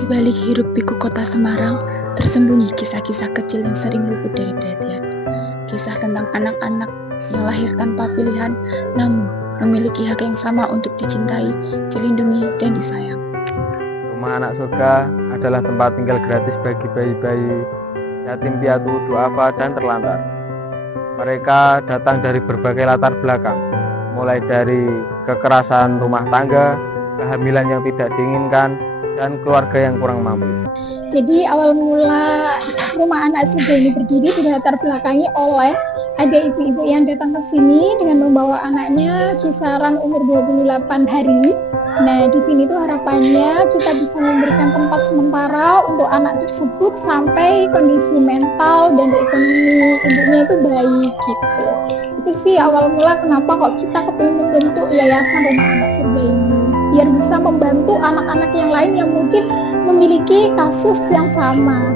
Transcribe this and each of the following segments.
Di balik hiruk pikuk kota Semarang, tersembunyi kisah-kisah kecil yang sering luput dari perhatian. Kisah tentang anak-anak yang lahir tanpa pilihan, namun memiliki hak yang sama untuk dicintai, dilindungi, dan disayang. Rumah Anak Surga adalah tempat tinggal gratis bagi bayi-bayi yatim piatu, duafa, dan terlantar. Mereka datang dari berbagai latar belakang, mulai dari kekerasan rumah tangga, kehamilan yang tidak diinginkan, dan keluarga yang kurang mampu. Jadi awal mula Rumah Anak Surga ini berdiri dilatar belakangi oleh ada ibu-ibu yang datang ke sini dengan membawa anaknya kisaran umur 28 hari. Nah, di sini tuh harapannya kita bisa memberikan tempat sementara untuk anak tersebut sampai kondisi mental dan ekonomi ibunya itu baik gitu. Itu sih awal mula kenapa kok kita kepingin membentuk Yayasan Rumah Anak Surga ini, biar bisa membantu anak-anak yang lain yang mungkin memiliki kasus yang sama.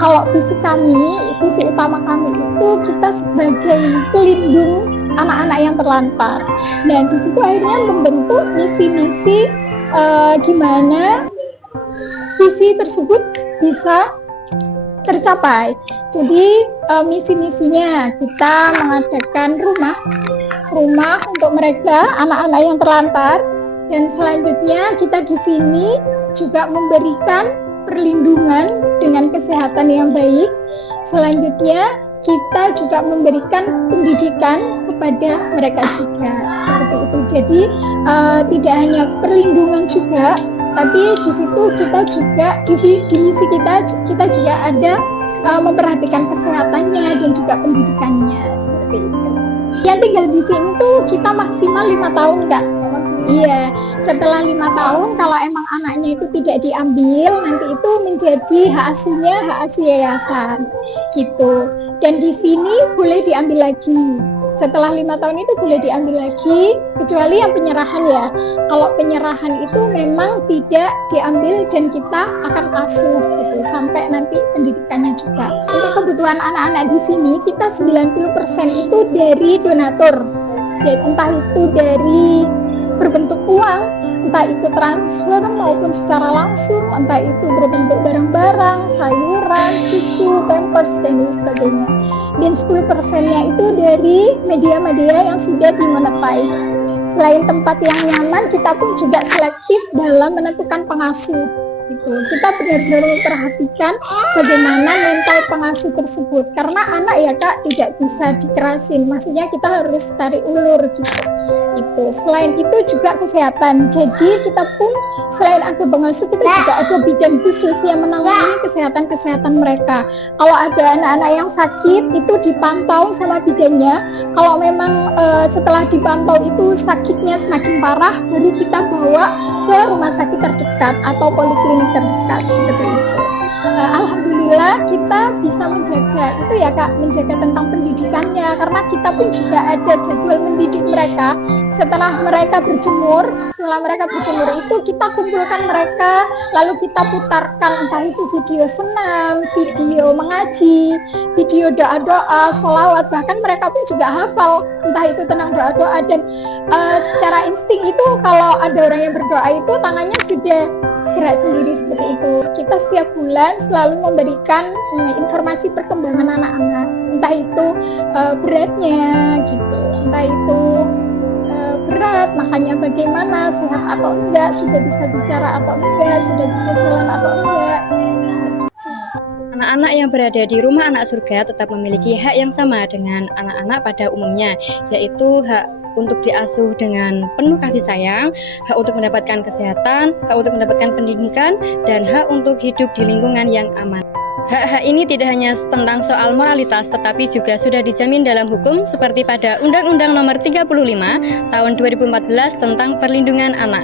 Kalau visi utama kami itu kita sebagai pelindung anak-anak yang terlantar. Dan di situ akhirnya membentuk misi-misi gimana visi tersebut bisa tercapai. Jadi misi-misinya kita mengadakan rumah untuk mereka anak-anak yang terlantar, dan selanjutnya kita di sini juga memberikan perlindungan dengan kesehatan yang baik. Selanjutnya kita juga memberikan pendidikan kepada mereka juga seperti itu. Jadi tidak hanya perlindungan juga, tapi di situ kita juga di misi kita juga ada memperhatikan kesehatannya dan juga pendidikannya seperti itu. Yang tinggal di sini tuh kita maksimal 5 tahun Kak. Iya, setelah 5 tahun kalau emang anaknya itu tidak diambil, nanti itu menjadi hak asuh yayasan gitu. Dan di sini boleh diambil lagi. Setelah 5 tahun itu boleh diambil lagi, kecuali yang penyerahan ya. Kalau penyerahan itu memang tidak diambil dan kita akan asuh gitu sampai nanti pendidikannya juga. Untuk kebutuhan anak-anak di sini kita 90% itu dari donatur. Jadi entah itu dari berbentuk uang, entah itu transfer maupun secara langsung, entah itu berbentuk barang-barang, sayuran, susu, pampers, dan sebagainya. Dan 10%-nya itu dari media-media yang sudah dimonetize. Selain tempat yang nyaman, kita pun juga selektif dalam menentukan pengasuh. Kita benar-benar memperhatikan bagaimana mental pengasuh tersebut, karena anak ya Kak tidak bisa dikerasin, maksudnya kita harus tarik ulur gitu. Selain itu juga kesehatan, jadi kita pun selain ada pengasuh kita juga ada bidang khusus yang menangani kesehatan mereka. Kalau ada anak-anak yang sakit itu dipantau sama bidannya. Kalau memang setelah dipantau itu sakitnya semakin parah, baru kita bawa ke rumah sakit terdekat atau poliklinik terdekat seperti itu. Alhamdulillah kita bisa menjaga itu ya Kak, menjaga tentang pendidikannya, karena kita pun juga ada jadwal mendidik mereka. Setelah mereka berjemur itu kita kumpulkan mereka, lalu kita putarkan entah itu video senam, video mengaji, video doa-doa, sholawat, bahkan mereka pun juga hafal entah itu tentang doa-doa. Dan secara insting itu kalau ada orang yang berdoa itu tangannya sudah gerak sendiri seperti itu. Kita setiap bulan selalu memberikan informasi perkembangan anak-anak, entah itu beratnya gitu, entah itu berat, makannya bagaimana, sehat atau enggak, sudah bisa bicara atau enggak, sudah bisa jalan atau enggak. Anak-anak yang berada di Rumah Anak Surga tetap memiliki hak yang sama dengan anak-anak pada umumnya, yaitu hak untuk diasuh dengan penuh kasih sayang, hak untuk mendapatkan kesehatan, hak untuk mendapatkan pendidikan, dan hak untuk hidup di lingkungan yang aman. Hak-hak ini tidak hanya tentang soal moralitas, tetapi juga sudah dijamin dalam hukum seperti pada Undang-Undang Nomor 35 Tahun 2014 tentang Perlindungan Anak,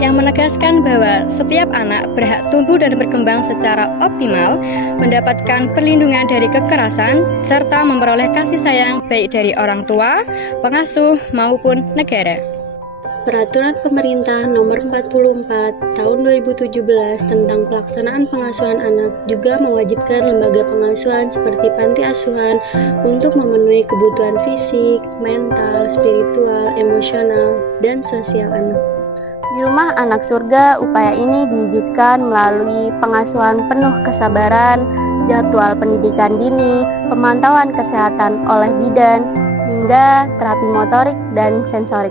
yang menegaskan bahwa setiap anak berhak tumbuh dan berkembang secara optimal, mendapatkan perlindungan dari kekerasan, serta memperoleh kasih sayang baik dari orang tua, pengasuh, maupun negara. Peraturan Pemerintah Nomor 44 Tahun 2017 tentang pelaksanaan pengasuhan anak juga mewajibkan lembaga pengasuhan seperti panti asuhan untuk memenuhi kebutuhan fisik, mental, spiritual, emosional, dan sosial anak. Di Rumah Anak Surga, upaya ini diwujudkan melalui pengasuhan penuh kesabaran, jadwal pendidikan dini, pemantauan kesehatan oleh bidan, hingga terapi motorik dan sensorik.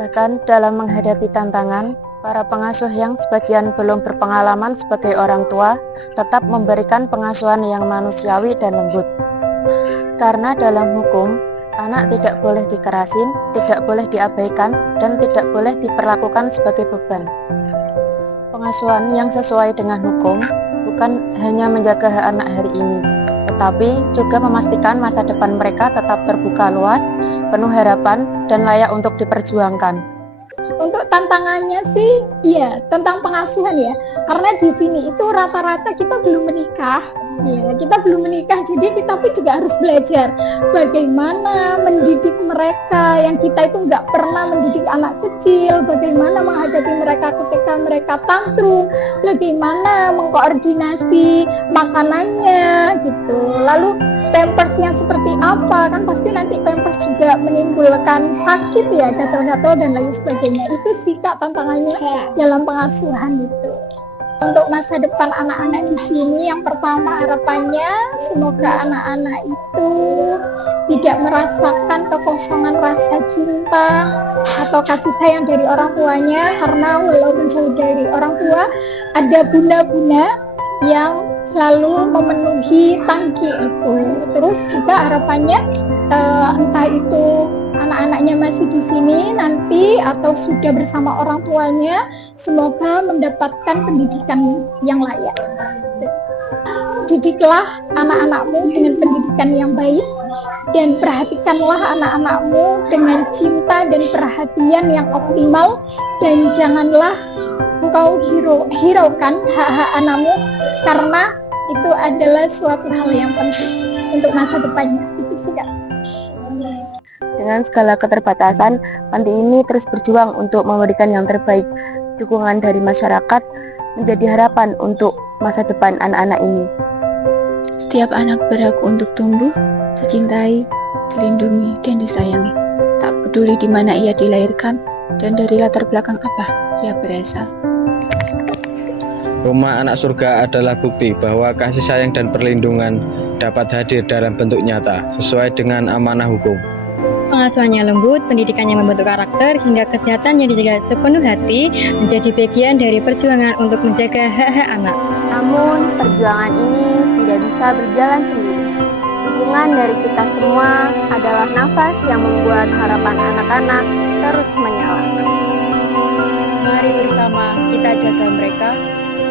Bahkan dalam menghadapi tantangan, para pengasuh yang sebagian belum berpengalaman sebagai orang tua tetap memberikan pengasuhan yang manusiawi dan lembut. Karena dalam hukum, anak tidak boleh dikerasin, tidak boleh diabaikan, dan tidak boleh diperlakukan sebagai beban. Pengasuhan yang sesuai dengan hukum bukan hanya menjaga hak anak hari ini, tetapi juga memastikan masa depan mereka tetap terbuka luas, penuh harapan, dan layak untuk diperjuangkan. Untuk tantangannya sih, ya tentang pengasuhan ya. Karena di sini itu rata-rata kita belum menikah. Ya, kita belum menikah, jadi kita pun juga harus belajar bagaimana mendidik mereka yang kita itu nggak pernah mendidik anak kecil, bagaimana menghadapi mereka ketika mereka tantrum, bagaimana mengkoordinasi makanannya gitu. Lalu pampers yang seperti apa, kan pasti nanti pampers juga menimbulkan sakit ya, gatal-gatal dan lain sebagainya. Itu sih Kak tantangannya dalam pengasuhan itu. Untuk masa depan anak-anak di sini, yang pertama harapannya semoga anak-anak itu tidak merasakan kekosongan rasa cinta atau kasih sayang dari orang tuanya, karena walaupun jauh dari orang tua, ada bunda-bunda yang selalu memenuhi tangki itu. Terus juga harapannya entah itu anak-anaknya masih di sini nanti atau sudah bersama orang tuanya, semoga mendapatkan pendidikan yang layak. Didiklah anak-anakmu dengan pendidikan yang baik, dan perhatikanlah anak-anakmu dengan cinta dan perhatian yang optimal, dan janganlah engkau hiraukan hak-hak anakmu, karena itu adalah suatu hal yang penting untuk masa depannya. Itu sih Kak. Dengan segala keterbatasan, panti ini terus berjuang untuk memberikan yang terbaik. Dukungan dari masyarakat menjadi harapan untuk masa depan anak-anak ini. Setiap anak berhak untuk tumbuh, dicintai, dilindungi, dan disayangi. Tak peduli di mana ia dilahirkan dan dari latar belakang apa ia berasal. Rumah Anak Surga adalah bukti bahwa kasih sayang dan perlindungan dapat hadir dalam bentuk nyata sesuai dengan amanah hukum. Pengasuhannya lembut, pendidikannya membentuk karakter, hingga kesehatannya dijaga sepenuh hati menjadi bagian dari perjuangan untuk menjaga hak-hak anak. Namun, perjuangan ini tidak bisa berjalan sendiri. Dukungan dari kita semua adalah nafas yang membuat harapan anak-anak terus menyala. Mari bersama kita jaga mereka,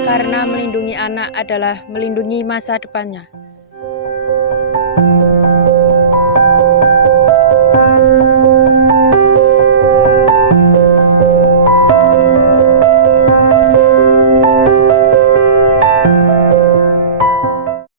karena melindungi anak adalah melindungi masa depannya.